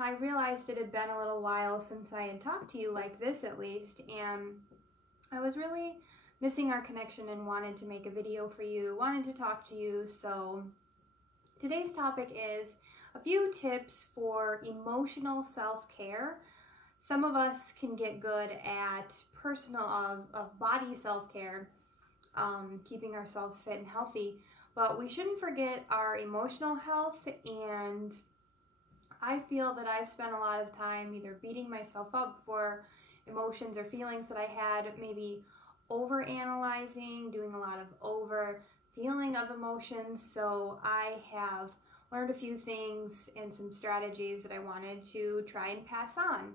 I realized it had been a little while since I had talked to you like this, at least, and I was really missing our connection and wanted to make a video for you, wanted to talk to you. So today's topic is a few tips for emotional self-care. Some of us can get good at of body self-care, keeping ourselves fit and healthy, but we shouldn't forget our emotional health. And I feel that I've spent a lot of time either beating myself up for emotions or feelings that I had, maybe over-analyzing, doing a lot of over-feeling of emotions. So I have learned a few things and some strategies that I wanted to try and pass on.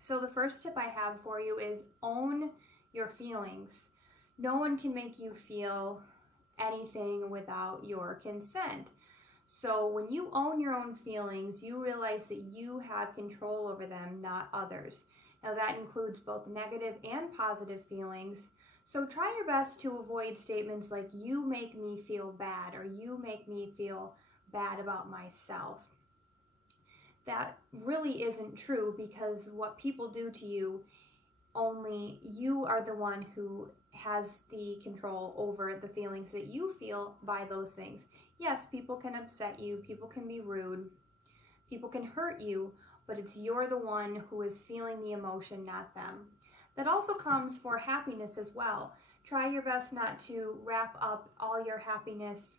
So the first tip I have for you is own your feelings. No one can make you feel anything without your consent. So when you own your own feelings, you realize that you have control over them, not others. Now that includes both negative and positive feelings. So try your best to avoid statements like, you make me feel bad, or you make me feel bad about myself. That really isn't true, because what people do to you, only you are the one who has the control over the feelings that you feel by those things. Yes, people can upset you, people can be rude, people can hurt you, but you're the one who is feeling the emotion, not them. That also comes for happiness as well. Try your best not to wrap up all your happiness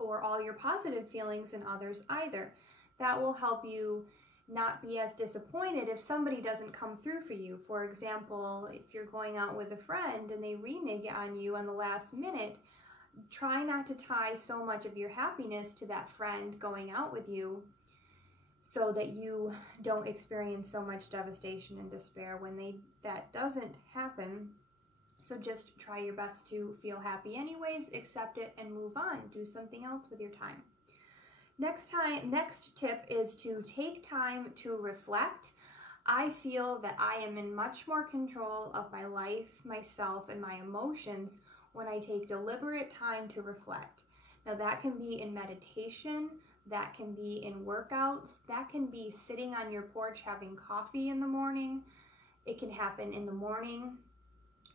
or all your positive feelings in others either. That will help you not be as disappointed if somebody doesn't come through for you. For example, if you're going out with a friend and they renege on you on the last minute, try not to tie so much of your happiness to that friend going out with you, so that you don't experience so much devastation and despair when that doesn't happen. So just try your best to feel happy anyways, accept it, and move on. Do something else with your time. Next tip is to take time to reflect. I feel that I am in much more control of my life, myself, and my emotions when I take deliberate time to reflect. Now that can be in meditation, that can be in workouts, that can be sitting on your porch having coffee in the morning. It can happen in the morning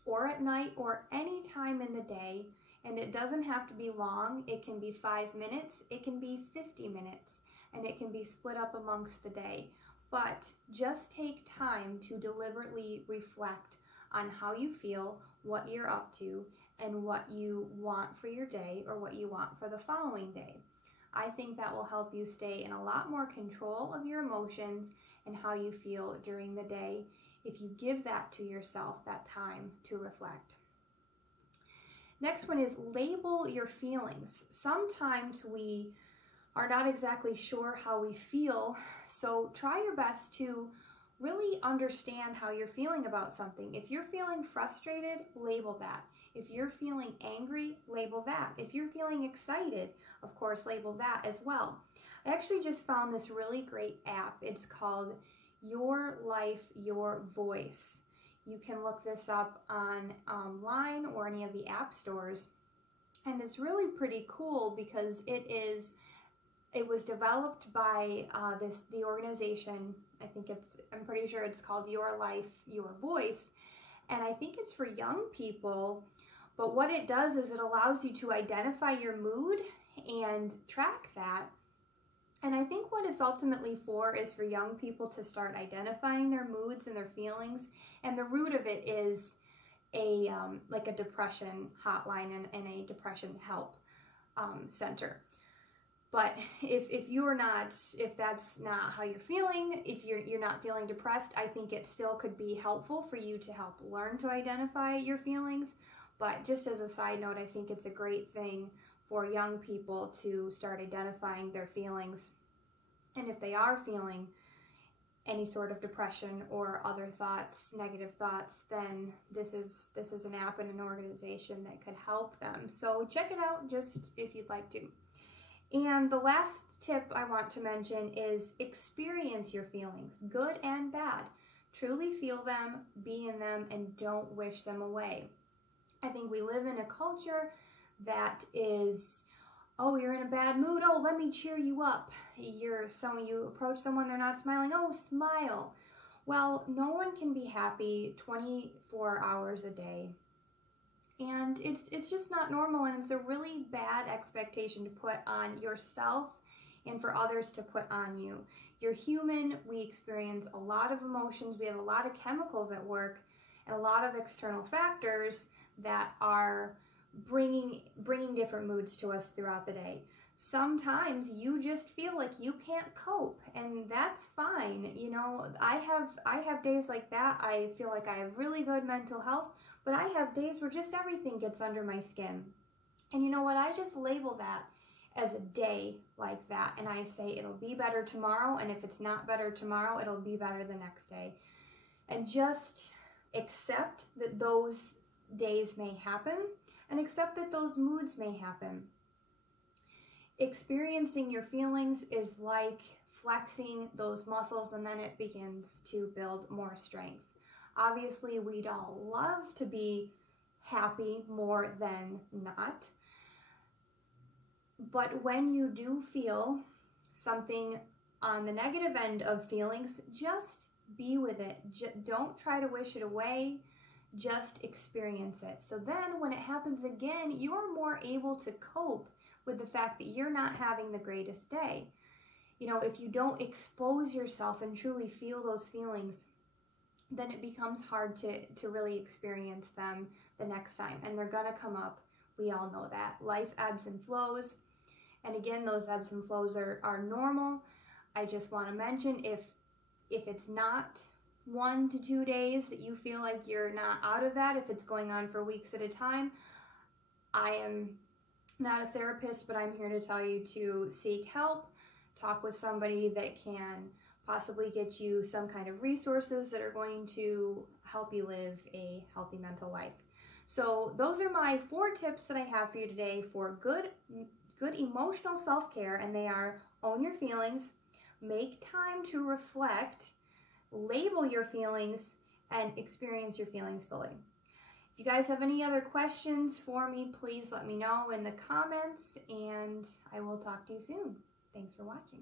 or at night or any time in the day. And it doesn't have to be long. It can be 5 minutes, it can be 50 minutes, and it can be split up amongst the day. But just take time to deliberately reflect on how you feel, what you're up to, and what you want for your day or what you want for the following day. I think that will help you stay in a lot more control of your emotions and how you feel during the day if you give that to yourself, that time to reflect. Next one is label your feelings. Sometimes we are not exactly sure how we feel, so try your best to really understand how you're feeling about something. If you're feeling frustrated, label that. If you're feeling angry, label that. If you're feeling excited, of course, label that as well. I actually just found this really great app. It's called Your Life, Your Voice. You can look this up online or any of the app stores. And it's really pretty cool because it was developed by the organization. I'm pretty sure it's called Your Life, Your Voice. And I think it's for young people. But what it does is it allows you to identify your mood and track that. And I think what it's ultimately for is for young people to start identifying their moods and their feelings. And the root of it is like a depression hotline and a depression help center. But if that's not how you're feeling, if you're not feeling depressed, I think it still could be helpful for you to help learn to identify your feelings. But just as a side note, I think it's a great thing for young people to start identifying their feelings. And if they are feeling any sort of depression or other thoughts, negative thoughts, then this is an app and an organization that could help them. So check it out just if you'd like to. And the last tip I want to mention is experience your feelings, good and bad. Truly feel them, be in them, and don't wish them away. I think we live in a culture that is Oh, you're in a bad mood. Oh, let me cheer you up. You approach someone, they're not smiling. Oh, smile. Well, no one can be happy 24 hours a day. And it's just not normal, and it's a really bad expectation to put on yourself and for others to put on you. You're human. We experience a lot of emotions. We have a lot of chemicals at work and a lot of external factors that are bringing have different moods to us throughout the day. Sometimes you just feel like you can't cope, and that's fine. You know, I have days like that. I feel like I have really good mental health, but I have days where just everything gets under my skin. And you know what? I just label that as a day like that, and I say it'll be better tomorrow, and if it's not better tomorrow, it'll be better the next day. And just accept that those days may happen, and accept that those moods may happen. Experiencing your feelings is like flexing those muscles, and then it begins to build more strength. Obviously, we'd all love to be happy more than not. But when you do feel something on the negative end of feelings, just be with it. Don't try to wish it away. Just experience it. So then when it happens again, you're more able to cope with the fact that you're not having the greatest day. You know, if you don't expose yourself and truly feel those feelings, then it becomes hard to really experience them the next time. And they're going to come up. We all know that. Life ebbs and flows. And again, those ebbs and flows are normal. I just want to mention, if it's not 1 to 2 days that you feel like you're not out of that, if it's going on for weeks at a time, I am not a therapist, but I'm here to tell you to seek help, talk with somebody that can possibly get you some kind of resources that are going to help you live a healthy mental life. So those are my 4 tips that I have for you today for good emotional self-care, and they are: own your feelings, make time to reflect, label your feelings, and experience your feelings fully. If you guys have any other questions for me, please let me know in the comments, and I will talk to you soon. Thanks for watching.